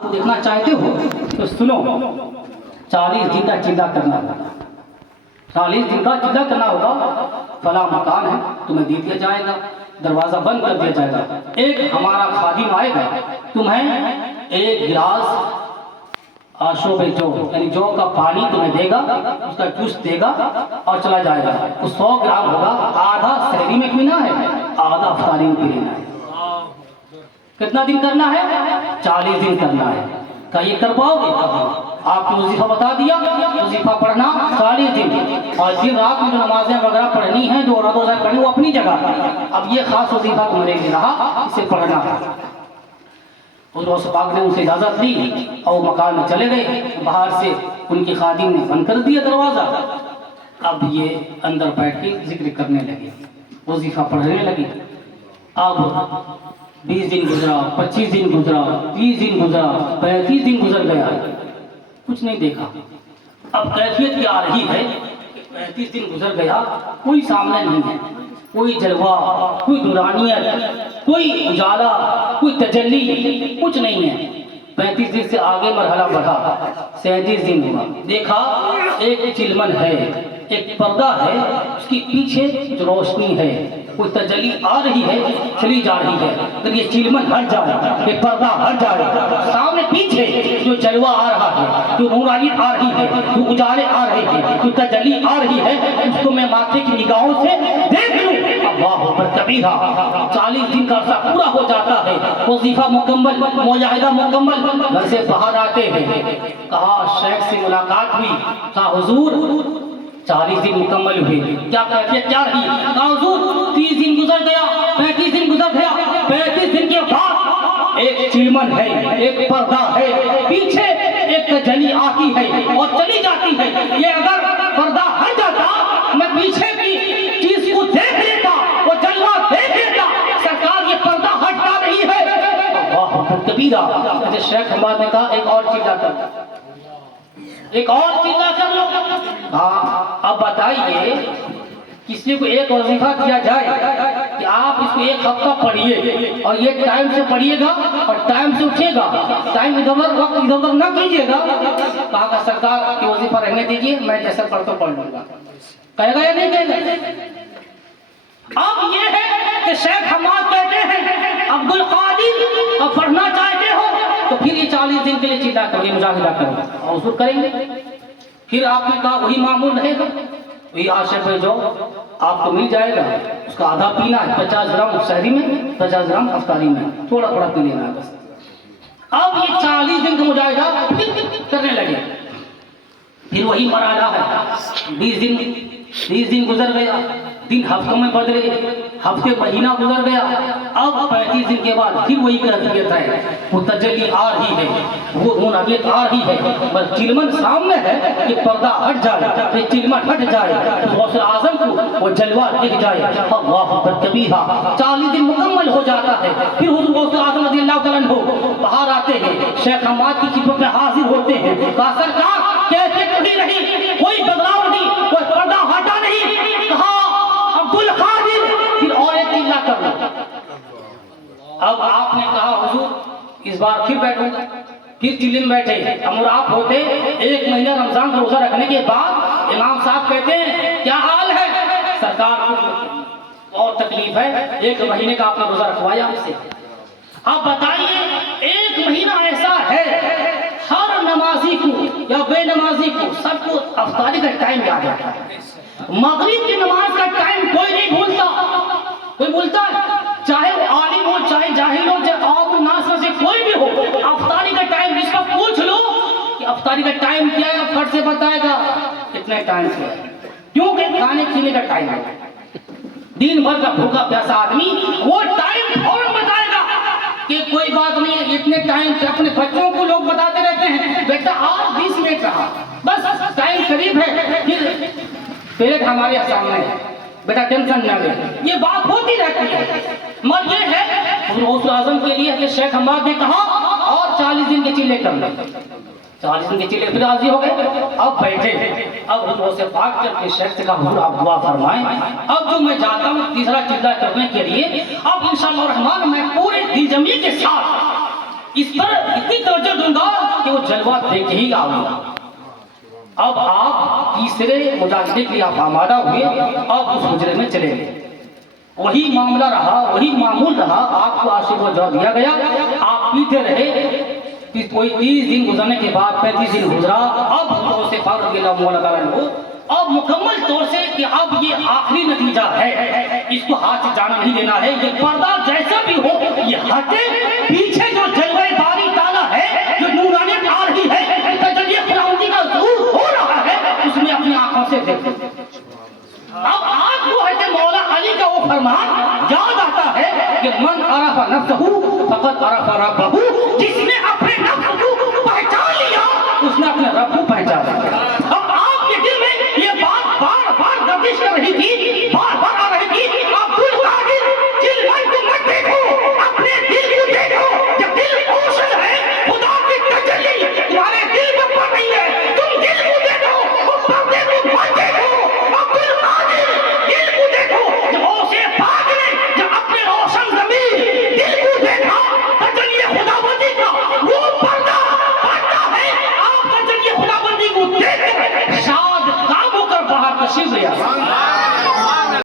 देखना चाहते हो तो सुनो, 40 दिन का चिल्ला करना होगा। 40 दिन का चिल्ला करना होगा। फला मकान है, तुम्हें दे दिया जाएगा, दरवाजा बंद कर दिया जाएगा। एक हमारा खादिम आएगा, तुम्हें एक गिलास आशोबे जौ यानी जौ का पानी तुम्हें देगा, उसका जूस देगा और चला जाएगा। वो 100 ग्राम होगा, आधा शहरी में पीना है, आधा अफ्तारी में पी लेना है। कितना दिन करना है? 40 दिन करना है। क्या ये कर पाओगे? आपको वजीफा बता दिया, वजीफा पढ़ना 40 दिन, और दिन रात में जो नमाजें वगैरह पढ़नी है, जो रोज़ा पढ़नी, वो अपनी जगह। अब ये खास वजीफा तुम्हारे लिए रहा, इसे पढ़ना है। उस पाक ने उसे इजाज़त दी और मकान में चले गए। बाहर से उनकी खादिम ने बंद कर दिया दरवाज़ा। अब ये अंदर बैठ के जिक्र करने लगे, वजीफा पढ़ने लगे। अब 20 दिन गुजरा, 25 दिन गुजरा, 30 दिन गुजरा, 35 दिन गुजर गया, कुछ नहीं देखा। अब कैफियत क्या आ रही है? 35 दिन गुजर गया, कोई सामने नहीं है, कोई जलवा, कोई दुरानियत, कोई उजाला, कोई तजल्ली, कुछ नहीं है। 35 दिन से आगे मरहला बढ़ा, 37 दिन हुआ, देखा एक चिलमन है, एक पर्दा है, उसके पीछे जो रोशनी है, कोई तजल्ली आ रही है, चली जा रही है। अगर ये चिलमन हट जाए, ये पर्दा हट जाए, सामने पीछे जो जलवा आ रहा है, जो नूरानियत आ रही है, जो उजाले आ रहे हैं, जो तजल्ली आ रही है, उसको मैं माथे की निगाहों से देख लूं। अल्लाह पर कबीरा 40 दिन का अर्सा पूरा हो जाता है, वजीफा मुकम्मल, मुजाहिदा मुकम्मल। घर से बाहर आते हैं, कहा शेख से मुलाकात हुई, कहा हुजूर 40 दिन मुकम्मल हुए, क्या कैफियत क्या रही? कहा हुजूर 30 दिन गुजर गया, 35 दिन गुजर गया, 35 दिन के बाद एक चिलमन है, एक पर्दा है, पीछे एक तजल्ली आती है और चली जाती है। ये अगर पर्दा हट जाता, मैं पीछे की चीज को देख लेता, वो जलवा देख लेता। सरकार ये पर्दा हटता नहीं है। कबीरा जैसे शेख हमाद ने कहा, एक और चिल्ला कर, एक और चिल्ला कर लो। हाँ, अब बताइए, किसी को एक वजीफा किया जाए कि आप इसको एक हफ्ता पढ़िए और ये टाइम से पढ़िएगा और टाइम से उठिएगा, टाइम इधर वक्त इधर उधर ना कीजिएगा। कहा का सरकार की वजीफा रहने दीजिए, मैं जैसा पढ़ लूंगा, कहेगा या नहीं कहेगा? अब ये है कि शेख हमाद कहते हैं अब्दुल कादिर, अब पढ़ना चाहते हो तो फिर ये 40 दिन के लिए चिल्ला करो, ये मुजाहिदा करो और उसको करेंगे। फिर आपने कहा वही मामूल रहेगा, वही आशे पे जो आपको मिल जाएगा, उसका आधा पीना है, 50 ग्राम शहरी में, 50 ग्राम अफ्तारी में, थोड़ा थोड़ा पी लेना है बस। अब ये 40 दिन का मुजाहिदा करने लगे। फिर वही मरहला है, 20 दिन गुजर गया, दिन हफ्तों में बदले, हफ्ते महीना गुजर गया। अब 35 दिन के बाद फिर वही कैफियत है, वो तजल्ली आ रही है, वो नूरानियत आ रही है, बस चिलमन सामने है, ये पर्दा हट जाए, ये चिलमन हट जाए, गौसे आजम को वो जलवा दिख जाए। अल्लाह अकबर कबीरा 40 दिन मुकम्मल हो जाता है। फिर हुजूर गौसे आजम रज़ियल्लाहु तआला अन्हु बाहर आते हैं, शेख हमाद की खिदमत में हाजिर होते हैं। कहा सरकार कैफियत नहीं रही, कोई बदलाव नहीं, कोई पर्दा हटा नहीं। कहा अब्दुल कादिर, फिर और एक चिल्ला कर लो। अब आपने कहा हुजूर इस बार फिर बैठूंगा, फिर चिल्ले में बैठे। अमर आप होते 1 महीना रमजान का रोजा रखने के बाद इमाम साहब कहते हैं क्या हाल है? सरकार को और तकलीफ है, 1 महीने का आपने रोजा रखवाया हमसे। अब बताइए, 1 महीना ऐसा है हर नमाजी को या बेनमाजी को सबको अफ्तारी का टाइम याद आता है। मगरिब की नमाज का टाइम कोई नहीं भूलता, कोई भूलता है? चाहे वो आलिम हो, चाहे जाहिल हो, चाहे आम नास में से कोई भी हो, अफ्तारी का टाइम जिसका पूछ लो कि अफ्तारी का टाइम क्या है, फट से बताएगा कितने टाइम से, क्योंकि खाने पीने का टाइम है। दिन भर का भूखा प्यासा आदमी वो टाइम फौरन बताएगा कि कोई बात नहीं है, इतने टाइम से। अपने बच्चों को लोग बताते रहते हैं, बेटा आज 20 मिनट रहा, बस टाइम करीब है, फिर पहले हमारे सामने है, बेटा टेंशन ना ले, ये बात होती रहती है। मगर ये है गौसे आजम के लिए कि शेख हमाद ने कहा और 40 दिन के चिल्ले कर लो। 40 दिन के चिल्ले फिर राजी हो गए। अब बैठे, अब हुजूर से पाक करके शेख से कहा हुजूर आप दुआ फरमाएं, अब जो मैं जाता हूँ तीसरा चिल्ला करने के लिए, अब इंशाअल्लाह रहमान मैं पूरे दिलजमी के साथ इस पर इतनी तवज्जो दूंगा कि वो जलवा देख ही आऊंगा। अब आप तीसरे मुजाहिदे के लिए आप आमादा हुए, अब उस हुजरे में चले गए। वही मामला रहा, वही मामूल रहा, आपको आशीर्वाद जो दिया गया, आप पीते रहे। कोई 30 दिन गुजरने के बाद 35 दिन गुजरा, अब तो से अब मुकम्मल तौर से कि अब ये आखिरी नतीजा है, इसको हाथ से जाना नहीं देना है। ये पर्दा जैसा भी हो ये हटे, पीछे जो जलवे बारी ताला है, जो नूरानियत आ रही है, तजल्ली खुदावंदी का ज़हूर हो रहा है, उसमें अपनी आंखों से देखो। अब आपको है मौला अली का वो फरमान याद आता है कि मन अरफ़ नफ्सहू फ़क़द अरफ़ रब्बहू, जिसने